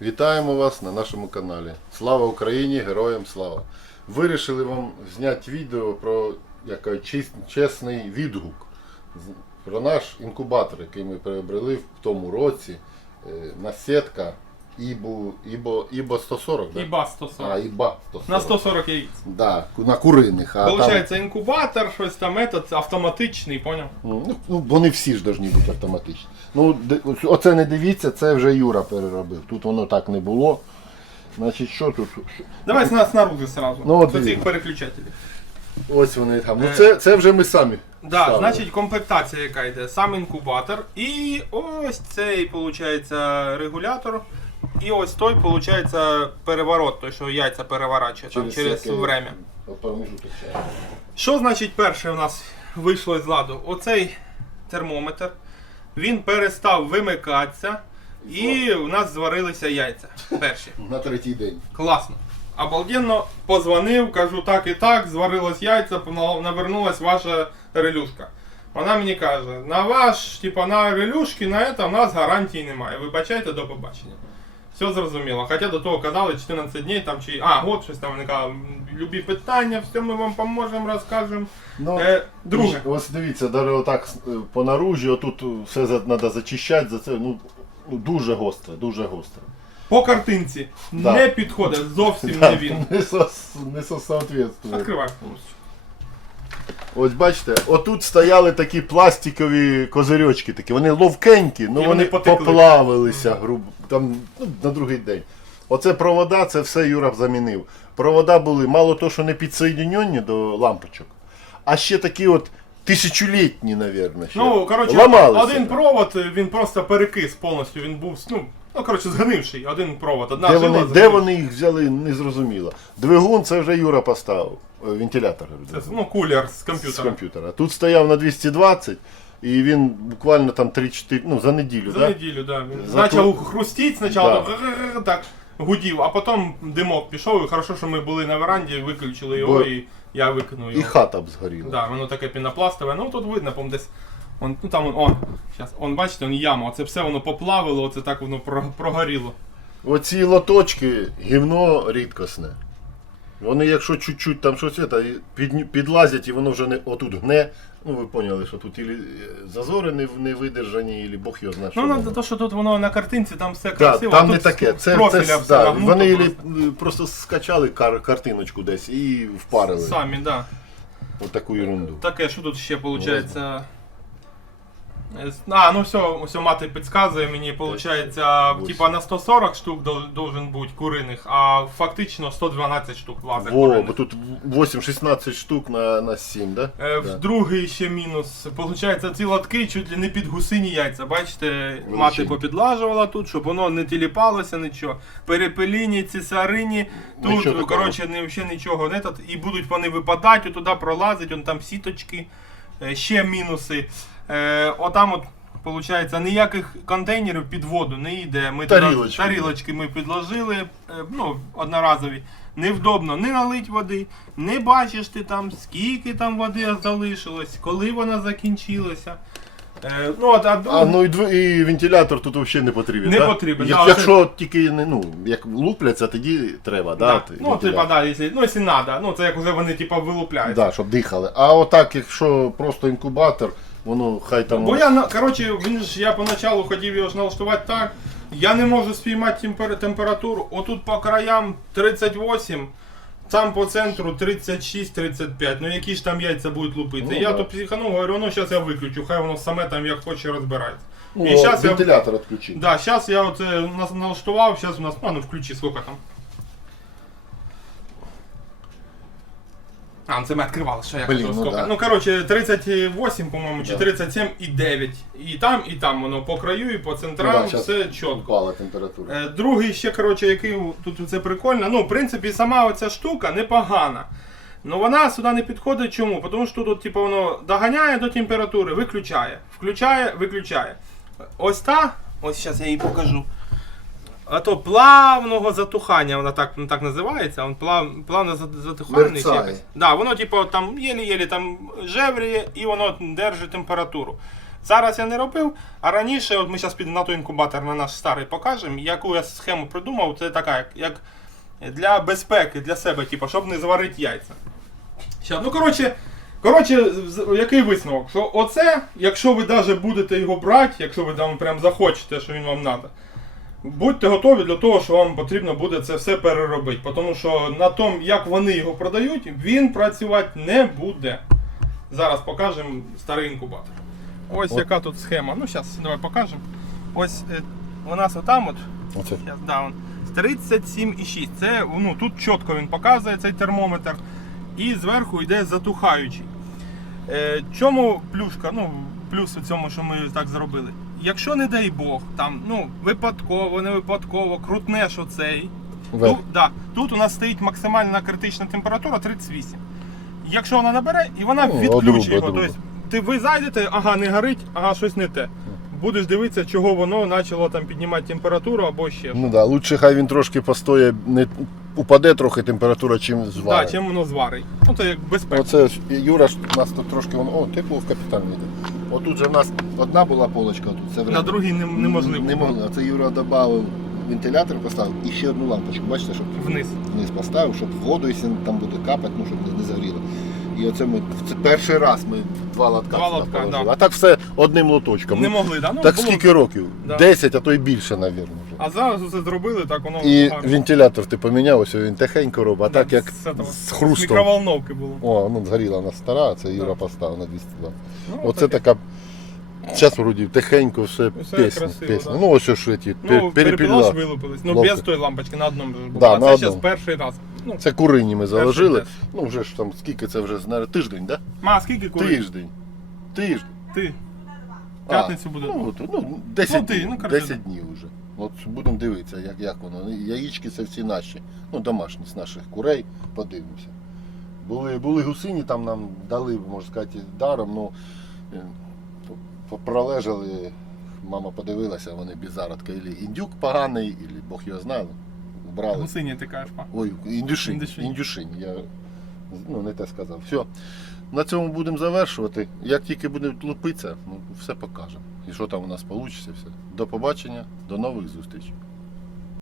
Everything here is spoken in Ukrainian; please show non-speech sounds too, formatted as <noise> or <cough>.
Вітаємо вас на нашому каналі. Слава Україні! Героям слава! Вирішили вам зняти відео про як кажуть, чесний відгук про наш інкубатор, який ми приобрели в тому році. Е, Насітка Ібо, Ібо, Ібо 140, да? Іба 140. А, Іба 140. На 140 яиць. Да, на куриних. А Получається інкубатор, щось там метод автоматичний, поняв? Ну, ну, вони всі ж повинні бути автоматичні. Ну, оце не дивіться, це вже Юра переробив. Тут воно так не було. Значить, що тут? Давай на снаружи сразу. Ну, от До дивіться. цих переключателів. Ось вони там. Ну Е. це, це вже ми самі. Да, ставили. значить комплектація яка йде. Сам інкубатор. І ось цей, виходить, регулятор. І ось той, виходить, переворот, той, що яйця переворачує там, через время. проміжуток часу. Що значить перше у нас вийшло з ладу? Оцей термометр, він перестав вимикатися, і у нас зварилися яйця. Перші. <laughs> На третій день. Класно. Обалденно позвонив, кажу так і так, зварилось яйця, навернулась ваша релюшка. Вона мені каже, на ваш, типа на релюшки, на це в нас гарантії немає. Вибачайте до побачення. Все зрозуміло. Хоча до того казали 14 днів там чи. А, от щось там вони казали, любі питання, все ми вам поможемо, розкажемо. Ну, Е, друге. Ось дивіться, навіть отак е, по наружі, отут все треба зачищати, за це ну, ну, дуже гостро, дуже гостро. По картинці Да. не підходить, зовсім <laughs> не він. <laughs> Не, сос, не сосоответствує. Відкривай повністю. Ось бачите, отут стояли такі пластикові козирьочки такі. Вони ловкенькі, але І вони, вони потекли. поплавилися грубо, там, ну, на другий день. Оце провода, це все Юра замінив. Провода були мало того, що не підсоєднені до лампочок, а ще такі от тисячолітні, мабуть. Ну, коротше, Ламалися. один провод, він просто перекис повністю, він був, ну, ну коротше, згнивший, один провод, одна Де жила вони, де вони їх взяли, не зрозуміло. Двигун це вже Юра поставив. е, Вентилятор. Це, ну, кулер з з комп'ютера. комп'ютера. Тут стояв на 220, і він буквально там 3-4, ну за неділю, За да? неділю, да. Він Зато- почав хрустіть спочатку, Да. так, г-г-г, так гудів, а потім димок пішов, і хорошо, що ми були на веранді, виключили його, Бо- і я викинув і хата б згоріла. Да, воно таке пінопластове, ну тут видно, по десь. Он, ну там он, он, щас, он, бачите, он яма, оце все воно поплавило, оце так воно про- прогоріло. Оці лоточки гівно рідкосне. Вони, якщо чуть-чуть там щось та й під, підлазять і воно вже не отут гне. Ну ви поняли, що тут ілі е, зазори не, не видержані, і Бог його знає. що Ну, воно. на то, що тут воно на картинці, там все Да, красиво, там а не тут таке. з Це, профіля це, все да, нагнуто вони ілі, просто. е, просто скачали кар, картиночку десь і впарили. Самі, да. Отаку ерунду. Таке, що тут ще виходить? А, ну все, все мати підказує мені, виходить, типа на 140 штук дол- должен бути куриних, а фактично 112 штук влазить Во, куриних. бо тут 8-16 штук на, на 7, да? Е, Да. В другий ще мінус. Получається, ці лотки чуть ли не під гусині яйця. Бачите, мати Величезні. попідлажувала тут, щоб воно не тіліпалося, нічого. Перепеліні, цесарині, тут, Нічого такого. коротше, не, ще нічого не тут. І будуть вони випадати, туди пролазить, он там сіточки, Е, ще мінуси. Е, отам от. Получається, ніяких контейнерів під воду не йде. Ми Тарілочки. тарілочки ми підложили, е, ну, одноразові. Невдобно не налить води, не бачиш ти там, скільки там води залишилось, коли вона закінчилася. Е, ну, от, а, А ну і, дв... і вентилятор тут взагалі не потрібен. Не да? потрібен, Як, да, якщо тільки ну, як лупляться, тоді треба, да? да. ти- Ну, типа, да, якщо, ну, якщо надо, ну, це як вже вони типа вилупляють. Да, щоб дихали. А отак, якщо просто інкубатор, воно хай там. Бо я, на- коротше, він ж, я поначалу хотів його ж налаштувати так, я не можу спіймати темпер- температуру, отут по краям 38, там по центру 36-35, ну які ж там яйця будуть лупити. Ну, я да. то психанув, говорю, ну зараз я виключу, хай воно саме там як хоче розбирається. ну, і щас я- вентилятор відключити. Да, зараз я от е, нас налаштував, зараз у нас, а ну включи, скільки там. А, ну це ми відкривали, що я Блін, хотів, ну скільки. да. Ну, коротше, 38, по-моєму, чи Да. 37 і 9. І там, і там воно по краю, і по Ну, центрам, да, щас все чітко. Впала температура. Е, Другий ще, коротше, який тут це прикольно. Ну, в принципі, сама оця штука непогана. Ну вона сюди не підходить чому? Тому що тут, типу, воно доганяє до температури, виключає. Включає, виключає. Ось та, ось зараз я її покажу. А то плавного затухання, вона так, так називається, он плав, плавне затухання. якось. Да, воно, типу, там єлі-єлі там жевріє і воно держить температуру. Зараз я не робив, а раніше, от ми зараз підемо на той інкубатор на наш старий покажемо, яку я схему придумав, це така, як, як для безпеки, для себе, типу, щоб не зварити яйця. Ща, ну коротше, коротше, який висновок? Що оце, якщо ви навіть будете його брати, якщо ви там прям захочете, що він вам треба, будьте готові для того, що вам потрібно буде це все переробити. Тому що на тому, як вони його продають, він працювати не буде. Зараз покажемо старий інкубатор. Ось От. яка тут схема. Ну, зараз давай покажемо. Ось е, у нас отам от Оце. Щас, да, он. 37,6. Це ну, тут чітко він показує цей термометр. І зверху йде затухаючий. Е, чому плюшка? Ну, плюс у цьому, що ми так зробили. Якщо, не дай Бог, там, ну, випадково, не випадково, крутнеш оцей. Ви. Тут, да, тут у нас стоїть максимальна критична температура 38. Якщо вона набере, і вона Ну, відключить його. Тобто, ти ви зайдете, ага, не горить, ага, щось не те. Будеш дивитися, чого воно почало там піднімати температуру або ще. Ну да, лучше хай він трошки постоє, не упаде трохи температура, чим Так, зварить. чим воно зварить. Ну це як безпека. Оце ж, Юра ж у нас тут трошки воно. О, тепло в капітально йде. Отут же в нас одна була полочка, тут время. На другій не, неможливо. Не могли. Оце Юра додав вентилятор, поставив і ще одну лампочку. Бачите, щоб Вниз. вниз поставив, щоб воду, якщо там буде капати, ну щоб не, не загоріло. І оце ми це перший раз ми два лотка Два положили. да. А так все одним лоточком. Не могли, да? Ну, так було- скільки років? Да. 10, а то й більше, мабуть. А зараз це зробили, так воно І гарно. вентилятор ти поміняв, ось він тихенько робить, а Да, так як з, этого, з хрустом. мікроволновки було. О, ну згоріла вона стара, а це Юра Да. поставив на 202. Ну, Оце таке. така. Зараз вроді тихенько все, Все пісня. красиво, пісня. да. Ну ось що ті Ну, пер- перепіла вилупились. Ну, Ловко. без тої лампочки на одному. Да, а на це зараз одному. перший раз. Ну, Це курині ми заложили. Ну вже ж там скільки це вже знає, тиждень, да? ма, скільки курить? Тиждень. Тиждень. Ти. А, П'ятницю буде. Ну, от, ну 10, Ну, ти, днів, ну, коротше, 10 днів вже. От будемо дивитися, як, як воно. Яєчки це всі наші. Ну, домашні з наших курей, подивимося. Були, були гусині, там нам дали, можна сказати, даром, ну е, пролежали, мама подивилася, вони без зародка. Ілі індюк поганий, ілі Бог його знає. Вбрали. Гусині ти кажеш, па. Ой, індюшинь. Індюшинь. Індюшинь. Я ну, не те сказав. Все. На цьому будемо завершувати. Як тільки буде лупитися, ну, все покажемо. І що там у нас вийде, все. До побачення, до нових зустрічей.